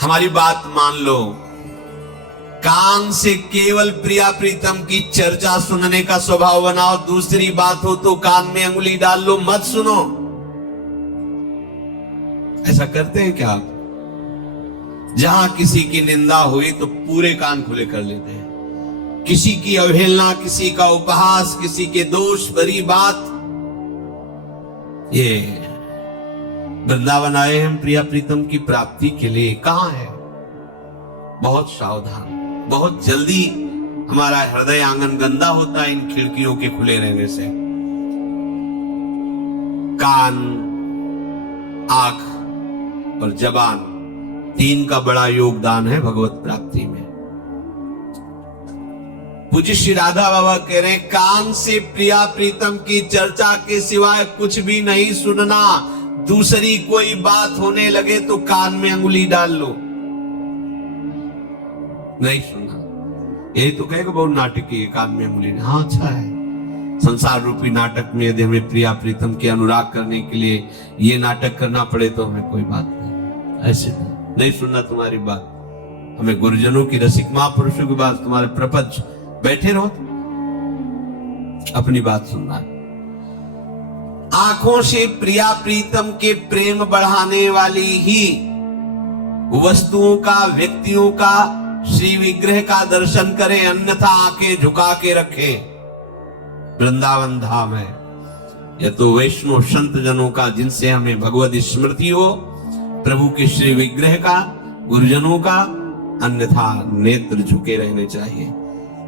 हमारी बात मान लो। कान से केवल प्रिया प्रीतम की चर्चा सुनने का स्वभाव बनाओ। दूसरी बात हो तो कान में अंगुली डाल लो, मत सुनो। ऐसा करते हैं क्या आप? जहां किसी की निंदा हुई तो पूरे कान खुले कर लेते हैं। किसी की अवहेलना, किसी का उपहास, किसी के दोष भरी बात। ये वृंदावन आए हम प्रिया प्रीतम की प्राप्ति के लिए, कहां है? बहुत सावधान, बहुत जल्दी हमारा हृदय आंगन गंदा होता है इन खिड़कियों के खुले रहने से। कान, आंख और जबान, तीन का बड़ा योगदान है भगवत प्राप्ति में। पूज्य श्री राधा बाबा कह रहे हैं, कान से प्रिया प्रीतम की चर्चा के सिवाय कुछ भी नहीं सुनना। दूसरी कोई बात होने लगे तो कान में अंगुली डाल लो, नहीं सुनना। यही तो कहेगा बहुत नाटकीय, कान में अंगुली। हाँ, अच्छा है। संसार रूपी नाटक में यदि हमें प्रिया प्रीतम के अनुराग करने के लिए ये नाटक करना पड़े तो हमें कोई बात नहीं। ऐसे नहीं सुनना तुम्हारी बात। हमें गुरुजनों की, रसिक महापुरुषों की बात, तुम्हारे प्रपंच बैठे रहो, अपनी बात सुनना है। आंखों से प्रिया प्रीतम के प्रेम बढ़ाने वाली ही वस्तुओं का, व्यक्तियों का, श्री विग्रह का दर्शन करें, अन्यथा आंखें झुका के रखें। वृंदावन धाम है यह तो वैष्णव संत जनों का, जिनसे हमें भगवत स्मृति हो, प्रभु के श्री विग्रह का, गुरुजनों का, अन्यथा नेत्र झुके रहने चाहिए।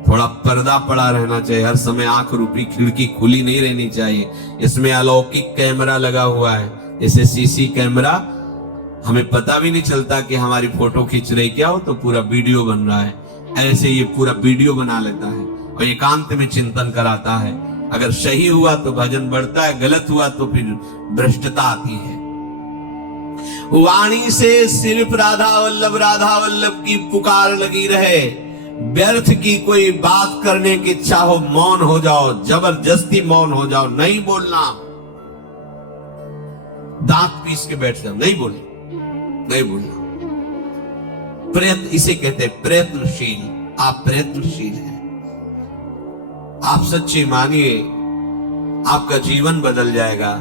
थोड़ा पर्दा पड़ा रहना चाहिए। हर समय आंख रूपी खिड़की खुली नहीं रहनी चाहिए। इसमें अलौकिक कैमरा लगा हुआ है, जैसे सीसी कैमरा। हमें पता भी नहीं चलता कि हमारी फोटो खींच रही क्या हो, तो पूरा वीडियो बन रहा है। ऐसे ये पूरा वीडियो बना लेता है और एकांत में चिंतन कराता है। अगर सही हुआ तो भजन बढ़ता है, गलत हुआ तो फिर भ्रष्टता आती है। वाणी से सिर्फ राधा वल्लभ की पुकार लगी रहे। व्यर्थ की कोई बात करने की इच्छा हो, मौन हो जाओ, जबरदस्ती मौन हो जाओ, नहीं बोलना। दांत पीस के बैठ जाओ, नहीं बोलना, नहीं बोलना। प्रयत्न, इसे कहते हैं प्रयत्नशील। आप प्रयत्नशील हैं, आप सच्ची मानिए, आपका जीवन बदल जाएगा।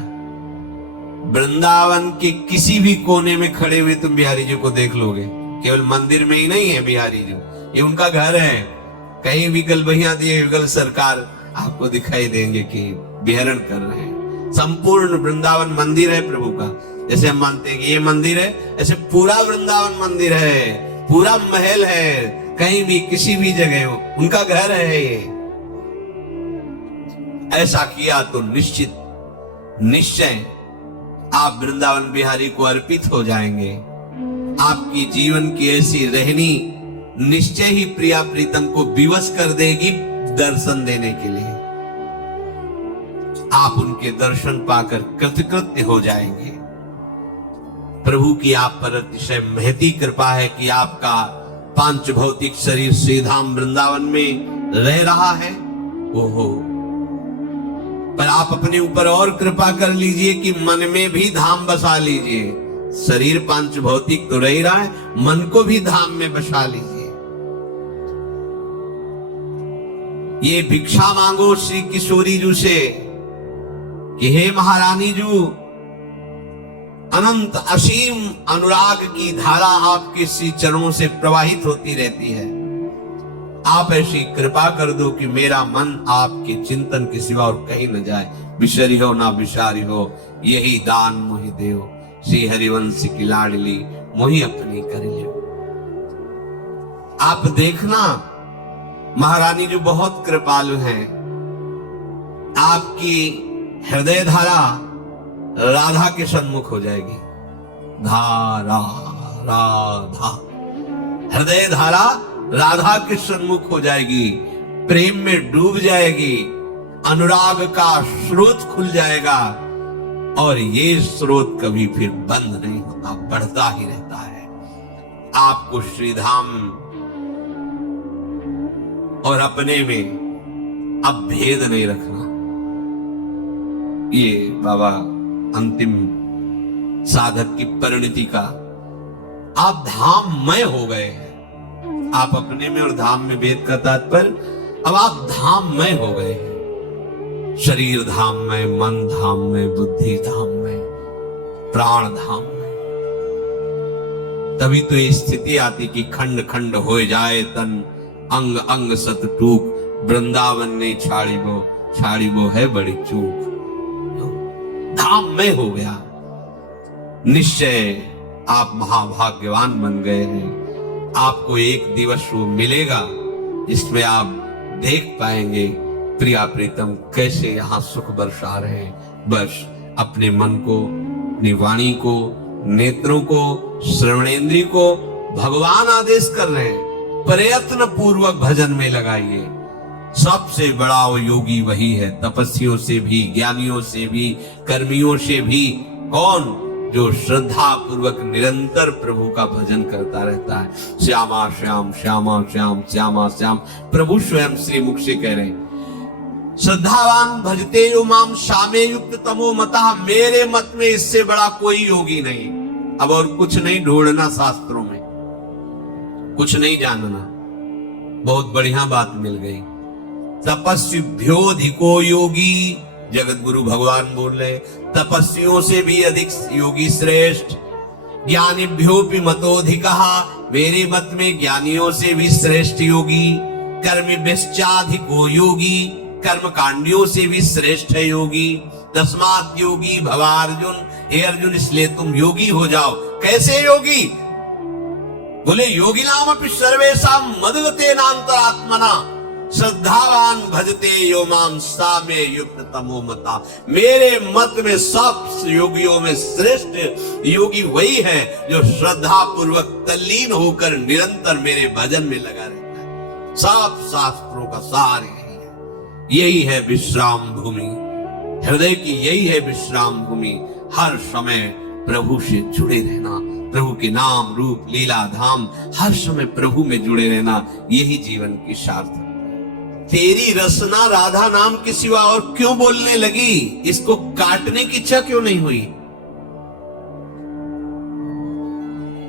वृंदावन के किसी भी कोने में खड़े हुए तुम बिहारी जी को देख लोगे। केवल मंदिर में ही नहीं है बिहारी जी, ये उनका घर है। कहीं भी गलबहिया दिए गल सरकार आपको दिखाई देंगे कि विहरण कर रहे हैं। संपूर्ण वृंदावन मंदिर है प्रभु का। जैसे हम मानते हैं कि ये मंदिर है, ऐसे पूरा वृंदावन मंदिर है, पूरा महल है। कहीं भी किसी भी जगह हो, उनका घर है ये। ऐसा किया तो निश्चित निश्चय आप वृंदावन बिहारी को अर्पित हो जाएंगे। आपकी जीवन की ऐसी रहनी निश्चय ही प्रिया प्रीतम को विवश कर देगी दर्शन देने के लिए। आप उनके दर्शन पाकर कृतकृत्य हो जाएंगे। प्रभु की आप पर अतिशय महती कृपा है कि आपका पांच भौतिक शरीर श्रीधाम वृंदावन में रह रहा है। ओहो, पर आप अपने ऊपर और कृपा कर लीजिए कि मन में भी धाम बसा लीजिए। शरीर पांच भौतिक तो रह रहा है, मन को भी धाम में बसा लीजिए। ये भिक्षा मांगो श्री किशोरी जी से कि हे महारानी जी, अनंत असीम अनुराग की धारा आपके श्री चरणों से प्रवाहित होती रहती है। आप ऐसी कृपा कर दो कि मेरा मन आपके चिंतन के सिवा और कहीं न जाए। बिशरी हो ना बिशारी हो, यही दान मोहि देव। श्री हरिवंश की लाडली मोहि अपनी कर लियो। आप देखना, महारानी जो बहुत कृपालु हैं। आपकी हृदय धारा राधा के सन्मुख हो जाएगी। धारा राधा, हृदय धारा राधा के सन्मुख हो जाएगी। प्रेम में डूब जाएगी। अनुराग का स्रोत खुल जाएगा और ये स्रोत कभी फिर बंद नहीं होता, बढ़ता ही रहता है। आपको श्रीधाम और अपने में अब भेद नहीं रखना। ये बाबा अंतिम साधक की परिणति का आप धाममय हो गए हैं। आप अपने में और धाम में भेद का तात्पर्य, अब आप धाममय हो गए हैं। शरीर धाम में, मन धाम में, बुद्धि धाम में, प्राण धाम में। तभी तो ये स्थिति आती कि खंड खंड हो जाए तन, अंग अंग सत टूक, वृंदावन ने छाड़ी वो है बड़ी चूक। धाम में हो गया। निश्चय आप महाभाग्यवान बन गए हैं। आपको एक दिवस वो मिलेगा जिसमें आप देख पाएंगे प्रिया प्रीतम कैसे यहां सुख बरसा रहे हैं। बस अपने मन को, अपनी वाणी को, नेत्रों को, श्रवणेंद्रिय को भगवान आदेश कर रहे हैं, प्रयत्न पूर्वक भजन में लगाइए। सबसे बड़ा वो योगी वही है, तपस्वियों से भी, ज्ञानियों से भी, कर्मियों से भी। कौन? जो श्रद्धा पूर्वक निरंतर प्रभु का भजन करता रहता है। श्यामा श्याम, श्यामा श्याम, श्यामा श्याम। प्रभु स्वयं श्री मुख से कह रहे हैं, श्रद्धावान भजते यो माम श्यामे युक्त तमो मता। मेरे मत में इससे बड़ा कोई योगी नहीं। अब और कुछ नहीं ढूंढना शास्त्रों में, कुछ नहीं जानना, बहुत बढ़िया बात मिल गई। तपस्विभ्योधिको योगी, जगत गुरु भगवान बोल रहे, तपस्वियों से भी अधिक योगी श्रेष्ठ। ज्ञानिभ्योपि मतोधिकः, मेरे मत में ज्ञानियों से भी श्रेष्ठ योगी। कर्मिभ्यश्चाधिको योगी, कर्म कांडियों से भी श्रेष्ठ है योगी। तस्मात् योगी भवार्जुन, हे अर्जुन इसलिए तुम योगी हो जाओ। कैसे योगी? बोले योगी नाम अपि सर्वेषां मद्गते नान्तरात्मना, श्रद्धावान भजते यो माम सामे युक्त तमो मता। मेरे मत में सब योगियों में श्रेष्ठ योगी वही है जो श्रद्धा पूर्वक तल्लीन होकर निरंतर मेरे भजन में लगा रहता है। सब शास्त्रों का सार यही है। यही है विश्राम भूमि, हृदय की यही है विश्राम भूमि। हर समय प्रभु से जुड़े रहना, प्रभु के नाम रूप लीला धाम, हर समय प्रभु में जुड़े रहना, यही जीवन की सार्थकता। तेरी रसना राधा नाम के सिवा और क्यों बोलने लगी? इसको काटने की इच्छा क्यों नहीं हुई?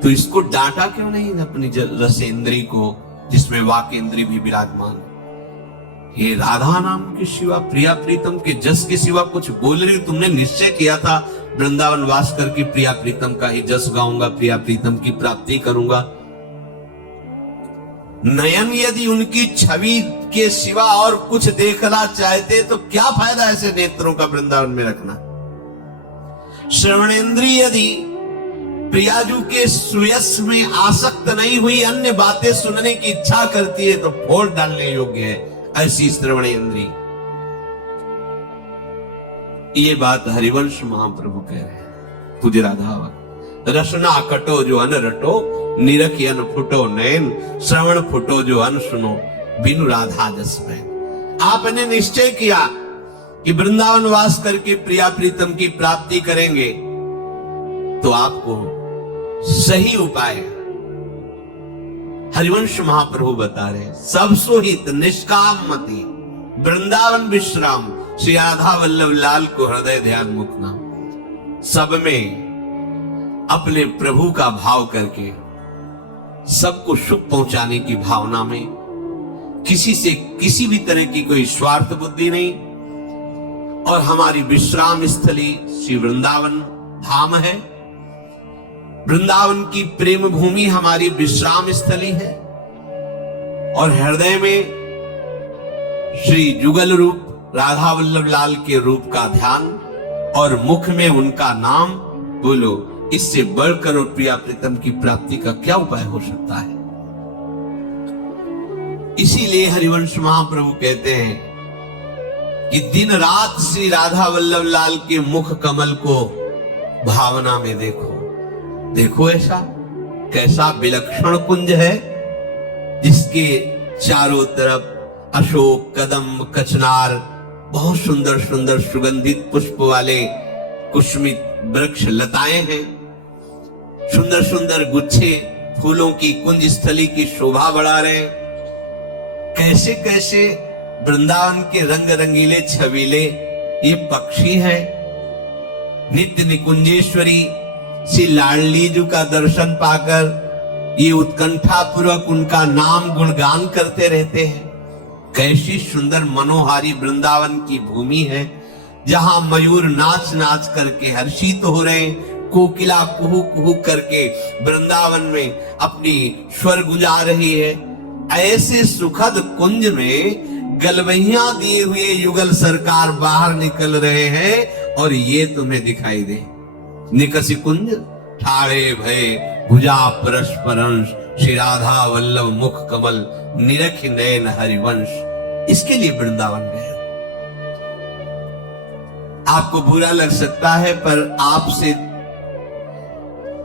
तो इसको डांटा क्यों नहीं अपनी रसेंद्री को, जिसमें वाकेंद्री भी विराजमान है? ये राधा नाम के सिवा, प्रिया प्रीतम के जस के सिवा कुछ बोल रही? तुमने निश्चय किया था वृंदावन वास करके प्रिया प्रीतम का ही जस गाऊंगा, प्रिया प्रीतम की प्राप्ति करूंगा। नयन यदि उनकी छवि के सिवा और कुछ देखना चाहते तो क्या फायदा ऐसे नेत्रों का वृंदावन में रखना। श्रवणेंद्रिय यदि प्रियाजू के सुयस में आसक्त नहीं हुई, अन्य बातें सुनने की इच्छा करती है तो फोड़ डालने योग्य है ऐसी श्रवणेंद्रिय। ये बात हरिवंश महाप्रभु कह रहे हैं। तुझे राधा रसना कटो जो अन रटो, निरखी अन फुटो नैन, श्रवण फुटो जो अन सुनो, बिनु राधा जस में। आपने निश्चय किया कि वृंदावन वास करके प्रिया प्रीतम की प्राप्ति करेंगे तो आपको सही उपाय हरिवंश महाप्रभु बता रहे, सब सोहित निष्काम मति वृंदावन विश्राम। श्री राधा वल्लभ लाल को हृदय ध्यान मुखना, सब में अपने प्रभु का भाव करके सबको सुख पहुंचाने की भावना में, किसी से किसी भी तरह की कोई स्वार्थ बुद्धि नहीं। और हमारी विश्राम स्थली श्री वृंदावन धाम है। वृंदावन की प्रेम भूमि हमारी विश्राम स्थली है। और हृदय में श्री जुगल रूप राधा वल्लभ लाल के रूप का ध्यान और मुख में उनका नाम। बोलो इससे बढ़कर और प्रिया प्रीतम की प्राप्ति का क्या उपाय हो सकता है? इसीलिए हरिवंश महाप्रभु कहते हैं कि दिन रात श्री राधा वल्लभ लाल के मुख कमल को भावना में देखो। देखो ऐसा कैसा विलक्षण कुंज है जिसके चारों तरफ अशोक, कदम, कचनार, बहुत सुंदर सुंदर सुगंधित पुष्प वाले कुसुमित वृक्ष लताएं हैं। सुंदर सुंदर गुच्छे फूलों की कुंज स्थली की शोभा बढ़ा रहे हैं। कैसे कैसे वृंदावन के रंग रंगीले छबीले ये पक्षी है। नित्य निकुंजेश्वरी श्री लाडली जी का दर्शन पाकर ये उत्कंठा पूर्वक उनका नाम गुणगान करते रहते हैं। कैसी सुंदर मनोहारी वृंदावन की भूमि है, जहां मयूर नाच नाच करके हर्षित हो रहे हैं, कोकिला कुहू कुहू करके वृंदावन में अपनी स्वर गुंजा रही है। ऐसे सुखद कुंज में गलवैया दिए हुए युगल सरकार बाहर निकल रहे हैं और ये तुम्हें दिखाई दे। निकसी कुंज ठाड़े भय भुजा परस्परंश, श्री राधा वल्लभ मुख कमल, निरख नयन हरिवंश। इसके लिए वृंदावन गए। आपको बुरा लग सकता है, पर आपसे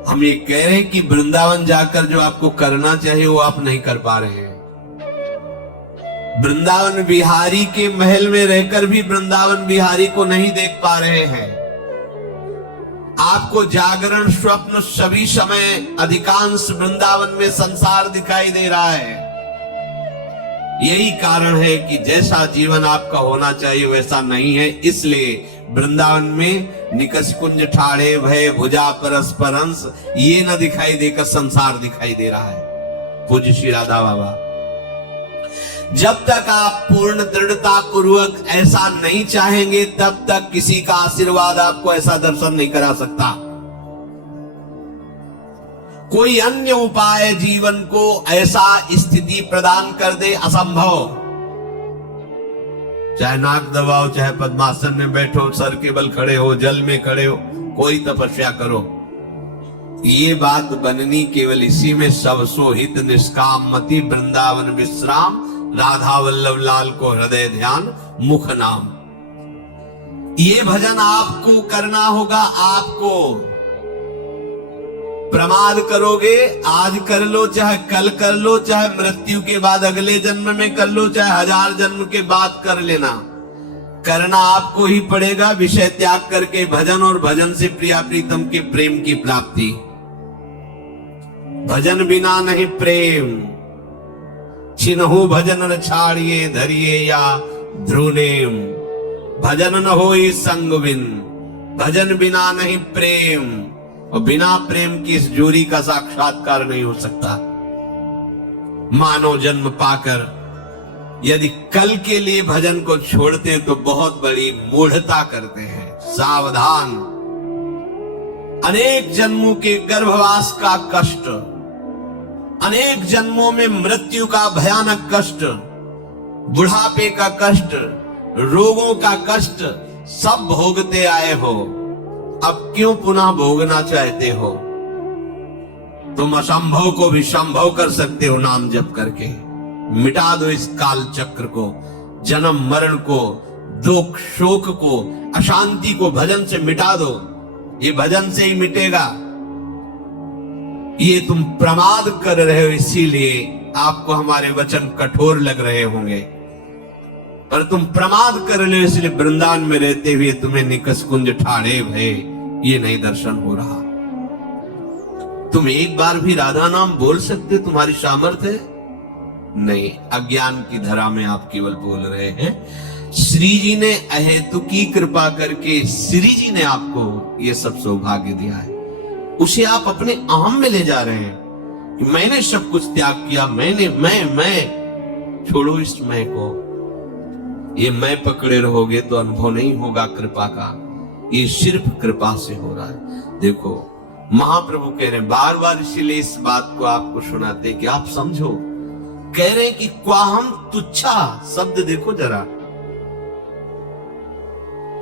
हम ये कह रहे हैं कि वृंदावन जाकर जो आपको करना चाहिए वो आप नहीं कर पा रहे हैं। वृंदावन बिहारी के महल में रहकर भी वृंदावन बिहारी को नहीं देख पा रहे हैं। आपको जागरण स्वप्न सभी समय अधिकांश वृंदावन में संसार दिखाई दे रहा है। यही कारण है कि जैसा जीवन आपका होना चाहिए वैसा नहीं है। इसलिए वृंदावन में निकष कुंज ठाड़े भय भुजा परस्परंस ये न दिखाई देकर संसार दिखाई दे रहा है। पूज्य श्री राधा बाबा, जब तक आप पूर्ण दृढ़ता पूर्वक ऐसा नहीं चाहेंगे तब तक किसी का आशीर्वाद आपको ऐसा दर्शन नहीं करा सकता। कोई अन्य उपाय जीवन को ऐसा स्थिति प्रदान कर दे असंभव। चाहे नाक दबाओ, चाहे पद्मासन में बैठो, सर के बल खड़े हो, जल में खड़े हो, कोई तपस्या करो, ये बात बननी केवल इसी में सब सो हित निष्काम मति वृंदावन विश्राम, राधा वल्लभ लाल को हृदय ध्यान मुख नाम। ये भजन आपको करना होगा। आपको प्रमाद करोगे, आज कर लो, चाहे कल कर लो, चाहे मृत्यु के बाद अगले जन्म में कर लो, चाहे 1000 जन्म के बाद कर लेना, करना आपको ही पड़ेगा। विषय त्याग करके भजन और भजन से प्रिया प्रीतम के प्रेम की प्राप्ति। भजन बिना नहीं प्रेम, छिनहु भजन न छाड़िए धरिए या ध्रुनेम, भजन न होई संग बिन, भजन बिना नहीं प्रेम, और बिना प्रेम की इस जोड़ी का साक्षात्कार नहीं हो सकता। मानव जन्म पाकर यदि कल के लिए भजन को छोड़ते हैं तो बहुत बड़ी मूढ़ता करते हैं। सावधान, अनेक जन्मों के गर्भवास का कष्ट, अनेक जन्मों में मृत्यु का भयानक कष्ट, बुढ़ापे का कष्ट, रोगों का कष्ट सब भोगते आए हो। अब क्यों पुनः भोगना चाहते हो? तुम असंभव को भी संभव कर सकते हो नाम जप करके। मिटा दो इस काल चक्र को, जन्म मरण को, दुख शोक को, अशांति को भजन से मिटा दो। ये भजन से ही मिटेगा। ये तुम प्रमाद कर रहे हो, इसीलिए आपको हमारे वचन कठोर लग रहे होंगे, पर तुम प्रमाद कर रहे हो, इसलिए वृंदावन में रहते हुए तुम्हें निकष कुंज ठाड़े भय ये नहीं दर्शन हो रहा। तुम एक बार भी राधा नाम बोल सकते, तुम्हारी सामर्थ्य है? नहीं, अज्ञान की धरा में आप केवल बोल रहे हैं। श्री जी ने अहेतु की कृपा करके श्री जी ने आपको ये सब सौभाग्य दिया है, उसे आप अपने अहम में ले जा रहे हैं कि मैंने सब कुछ त्याग किया, मैं छोड़ो इस मैं को। ये मैं पकड़े रहोगे तो अनुभव नहीं होगा कृपा का। ये सिर्फ कृपा से हो रहा है। देखो महाप्रभु कह रहे हैं बार बार, इसीलिए इस बात को आपको सुनाते कि आप समझो। कह रहे हैं कि क्वाहम तुच्छा शब्द देखो जरा।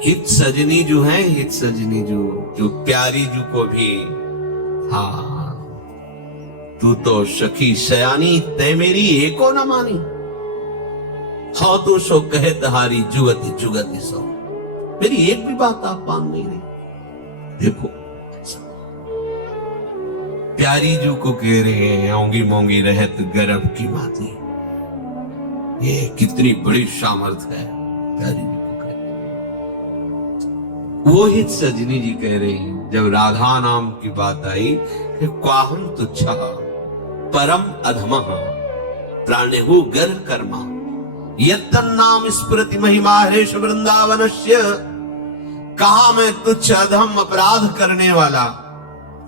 हित सजनी जो है, हित सजनी जो प्यारी जो को भी, हाँ तू तो सखी सयानी तय मेरी एको न मानी, हाँ तो सो कहे तहारी जुगति जुगति सो, मेरी एक भी बात आप मान नहीं रही। देखो प्यारी जू को कह रहे हैं ओंगी मोंगी रहत गर्भ की माती। ये कितनी बड़ी सामर्थ्य है प्यारी जी को कह रहे। वो हित सजनी जी कह रही हैं जब राधा नाम की बात आई कि क्वाहम तुच्छा परम अधमः प्राणेहु गर्भ कर्मा यत्तन नाम स्मृति महिमा हेश वृंदावनस्य। कहा मैं तुच्छ अधम अपराध करने वाला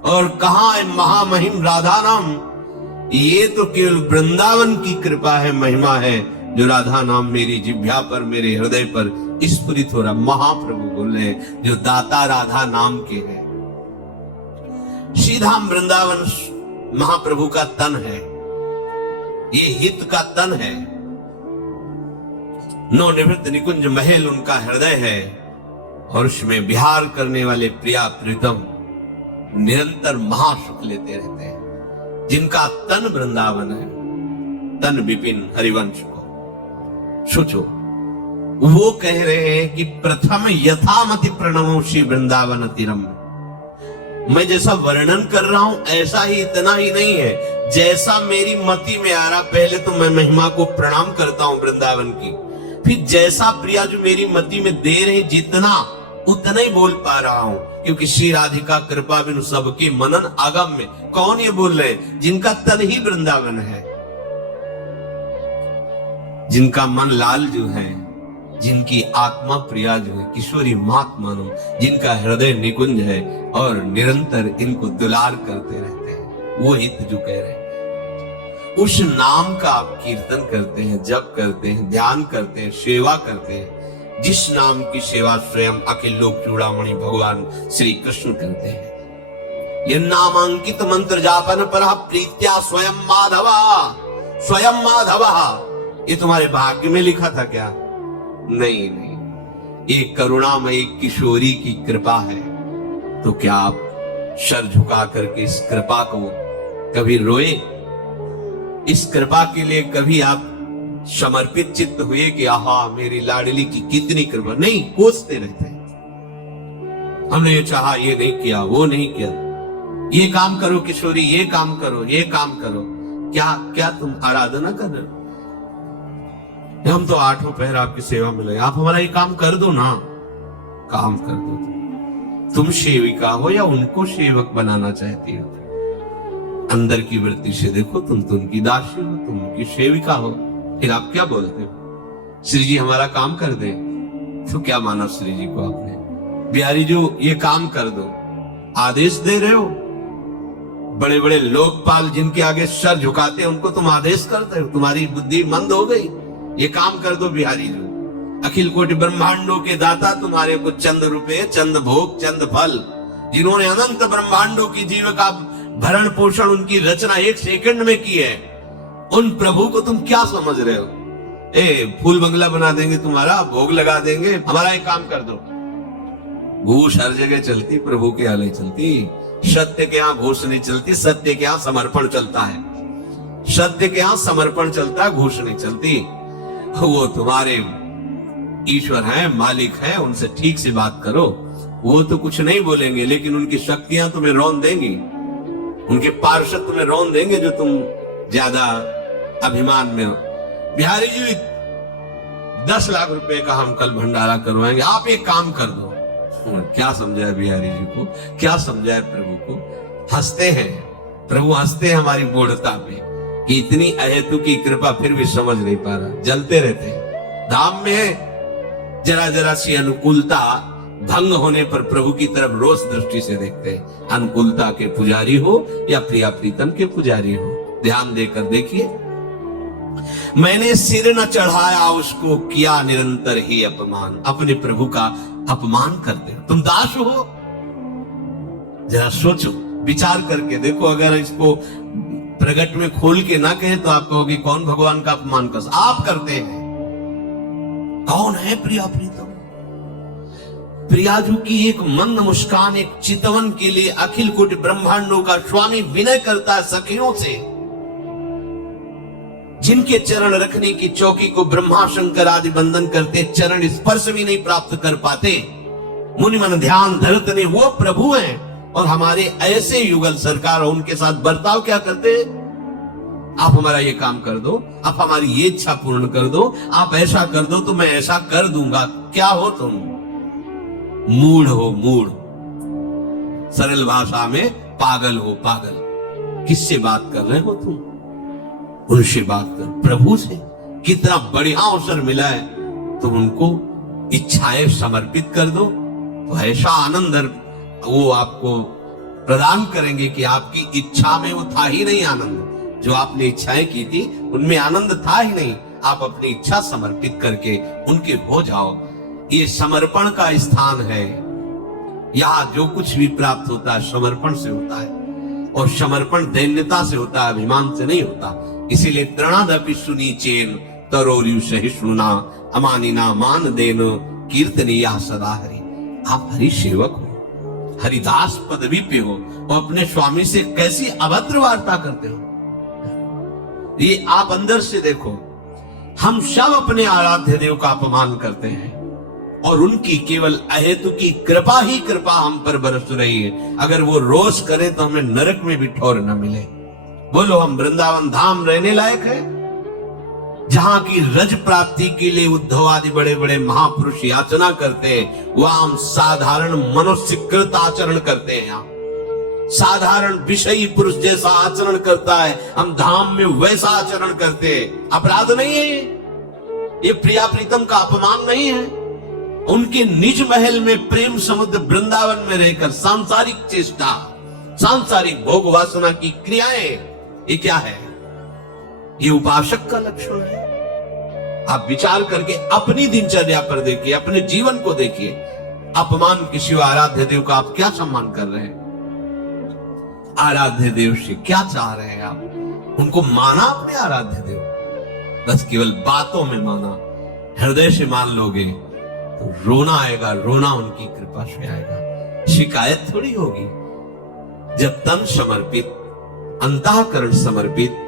और कहा महामहिम राधा नाम। ये तो केवल वृंदावन की कृपा है, महिमा है, जो राधा नाम मेरी जिह्वा पर, मेरे हृदय पर स्फुरित हो रहा। महाप्रभु बोल रहे हैं जो दाता राधा नाम के हैं। श्रीधाम वृंदावन महाप्रभु का तन है, ये हित का तन है। नवनिवृत्त निकुंज महल उनका हृदय है, और उसमें विहार करने वाले प्रिया प्रीतम निरंतर महासुख लेते रहते हैं। जिनका तन वृंदावन है, तन विपिन हरिवंश को सोचो। वो कह रहे हैं कि प्रथम यथामति प्रणमो श्री वृंदावन तीरम। मैं जैसा वर्णन कर रहा हूं ऐसा ही, इतना ही नहीं है, जैसा मेरी मति में आ रहा, पहले तो मैं महिमा को प्रणाम करता हूं वृंदावन की, फिर जैसा प्रिया जो मेरी मति में दे रहे जितना, उतना ही बोल पा रहा हूं, क्योंकि श्री राधिका कृपा बिनु सबके मनन आगम में। कौन ये बोल रहे हैं? जिनका तन ही वृंदावन है, जिनका मन लाल जो है, जिनकी आत्मा प्रिया जो है, किशोरी मात मानो, जिनका हृदय निकुंज है और निरंतर इनको दुलार करते रहते हैं, वो हित जो कह रहे हैं। उस नाम का आप कीर्तन करते हैं, जप करते हैं, ध्यान करते हैं, सेवा करते हैं, जिस नाम की सेवा स्वयं अखिल लोक चूड़ामणि भगवान श्री कृष्ण करते हैं। यह नामांकित मंत्र जापन पर प्रीत्या स्वयं माधवा, स्वयं माधवा। ये तुम्हारे भाग्य में लिखा था क्या? नहीं नहीं, एक करुणामयी किशोरी की कृपा है। तो क्या आप सर झुका करके इस कृपा को कभी रोए? इस कृपा के लिए कभी आप समर्पित चित्त हुए कि आहा मेरी लाडली की कितनी कृपा? नहीं, कोसते रहते हैं। हमने ये चाहा, ये नहीं किया, वो नहीं किया, ये काम करो किशोरी, ये काम करो, ये काम करो। क्या क्या तुम आराधना कर रहे हो? हम तो आठों पहर आपकी सेवा में लगे, आप हमारा ये काम कर दो ना। काम कर दो। तुम सेविका हो या उनको सेवक बनाना चाहती हो? अंदर की वृत्ति से देखो, तुम तो उनकी दासी हो, तुम उनकी सेविका हो, फिर आप क्या बोलते हो? श्री जी हमारा काम कर दे। तो क्या माना श्री जी को आपने? बिहारी जो ये काम कर दो, आदेश दे रहे हो। बड़े बड़े लोकपाल जिनके आगे सर झुकाते हैं उनको तुम आदेश करते हो। तुम्हारी बुद्धि मंद हो गई। ये काम कर दो बिहारी जो। अखिल कोटि ब्रह्मांडों के दाता तुम्हारे को चंद रुपए, चंद भोग, चंद फल, जिन्होंने अनंत ब्रह्मांडों की जीविका भरण पोषण, उनकी रचना एक सेकंड में की है, उन प्रभु को तुम क्या समझ रहे हो? फूल बंगला बना देंगे तुम्हारा, भोग लगा देंगे, हमारा एक काम कर दो। घूस हर जगह चलती, प्रभु के यहाँ नहीं चलती। सत्य के यहाँ घूस नहीं चलती, सत्य के यहाँ समर्पण चलता है। सत्य के यहाँ समर्पण चलता है, घूस नहीं चलती। वो तुम्हारे ईश्वर हैं, मालिक हैं, उनसे ठीक से बात करो। वो तो कुछ नहीं बोलेंगे, लेकिन उनकी शक्तियां तुम्हें रौन देंगी, उनके पार्षद तुम्हें रौन देंगे जो तुम ज्यादा अभिमान में हो। बिहारी जी 10 लाख रुपए का हम कल भंडारा करवाएंगे, आप एक काम कर दो। क्या समझाए बिहारी जी को, क्या समझाए प्रभु को? हंसते हैं प्रभु, हंसते हैं हमारी मूढ़ता पे कि इतनी अहेतु की कृपा, फिर भी समझ नहीं पा रहा। जलते रहते हैं। धाम में जरा जरा सी अनुकूलता भंग होने पर प्रभु की तरफ रोष दृष्टि से देखते हैं। अनुकूलता के पुजारी हो या प्रिया प्रीतम के पुजारी हो, ध्यान देकर देखिए। मैंने सिर न चढ़ाया उसको, किया निरंतर ही अपमान। अपने प्रभु का अपमान करते हो, तुम दास हो। जरा सोचो, विचार करके देखो। अगर इसको प्रगट में खोल के ना कहे तो आप कहोगे कौन भगवान का अपमान कर? आप करते हैं। कौन है प्रिया प्रीतम? प्रियाजू की एक मंद मुस्कान, एक चितवन के लिए अखिल कोटि ब्रह्मांडों का स्वामी विनय करता है सखियों से। जिनके चरण रखने की चौकी को ब्रह्मा शंकर आदि बंधन करते, चरण स्पर्श भी नहीं प्राप्त कर पाते, मुनि मन ध्यान धरत ने, वो प्रभु हैं। और हमारे ऐसे युगल सरकार उनके साथ बर्ताव क्या करते? आप हमारा ये काम कर दो, आप हमारी ये इच्छा पूर्ण कर दो, आप ऐसा कर दो तो मैं ऐसा कर दूंगा। क्या हो तुम? मूढ़ हो, मूढ़। सरल भाषा में पागल हो, पागल। किससे बात कर रहे हो तुम? उनसे बात कर, प्रभु से। कितना बढ़िया अवसर मिला है, तुम उनको इच्छाएं समर्पित कर दो तो ऐसा आनंद वो आपको प्रदान करेंगे कि आपकी इच्छा में वो था ही नहीं आनंद, जो आपने इच्छाएं की थी उनमें आनंद था ही नहीं, आप अपनी इच्छा समर्पित करके उनके हो जाओ। ये समर्पण का स्थान है। यहाँ जो कुछ भी प्राप्त होता है समर्पण से होता है, और समर्पण दैन्यता से होता है, अभिमान से नहीं होता। इसीलिए तृणादपि सुनीचेन तरोरु सहिष्णुना अमानिना मान देन कीर्तनीया सदा हरि। आप हरि सेवक हो, हरिदास पदवी पे हो, और अपने स्वामी से कैसी अभद्र वार्ता करते हो। ये आप अंदर से देखो। हम सब अपने आराध्य देव का अपमान करते हैं, और उनकी केवल अहेतु की कृपा ही कृपा हम पर बरस रही है। अगर वो रोष करे तो हमें नरक में भी ठौर न मिले। बोलो, हम वृंदावन धाम रहने लायक है, जहां की रज प्राप्ति के लिए उद्धव आदि बड़े बड़े महापुरुष याचना करते हैं, वहां हम साधारण मनुष्यकृत आचरण करते हैं। यहाँ साधारण विषयी पुरुष जैसा आचरण करता है, हम धाम में वैसा आचरण करते हैं। अपराध नहीं है ये प्रिया प्रीतम का अपमान नहीं है। उनके निज महल में प्रेम समुद्र वृंदावन में रहकर सांसारिक चेष्टा, सांसारिक भोग वासना की क्रियाएं, ये क्या है? ये उपासक का लक्षण है। आप विचार करके अपनी दिनचर्या पर देखिए, अपने जीवन को देखिए। अपमान किसी आराध्य देव का आप क्या सम्मान कर रहे हैं? आराध्य देव से क्या चाह रहे हैं आप? उनको माना अपने आराध्य देव, बस केवल बातों में माना। हृदय से मान लोगे तो रोना आएगा, रोना उनकी कृपा से आएगा, शिकायत थोड़ी होगी। जब तन समर्पित, अंतःकरण समर्पित,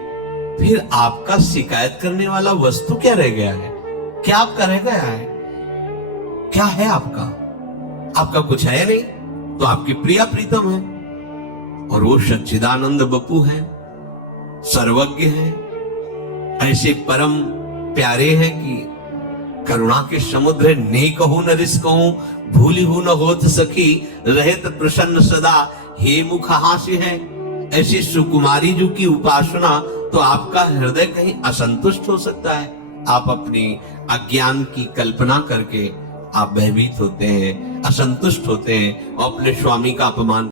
फिर आपका शिकायत करने वाला वस्तु क्या रह गया है? क्या आपका रह गया है? क्या है आपका? आपका कुछ है नहीं, तो आपकी प्रिया प्रीतम है, और वो सच्चिदानंद बपू है, सर्वज्ञ है, ऐसे परम प्यारे हैं कि करुणा के समुद्र ने कहूं न रिस कहूं, भूली हूं न होत सखी, रहत प्रसन्न सदा हे मुख हास्य है। ऐसी सुकुमारी जी की उपासना, तो आपका हृदय कहीं असंतुष्ट हो सकता है। आप अपनी अज्ञान की कल्पना करके आप भयभीत होते हैं, असंतुष्ट होते हैं, और अपने स्वामी का अपमान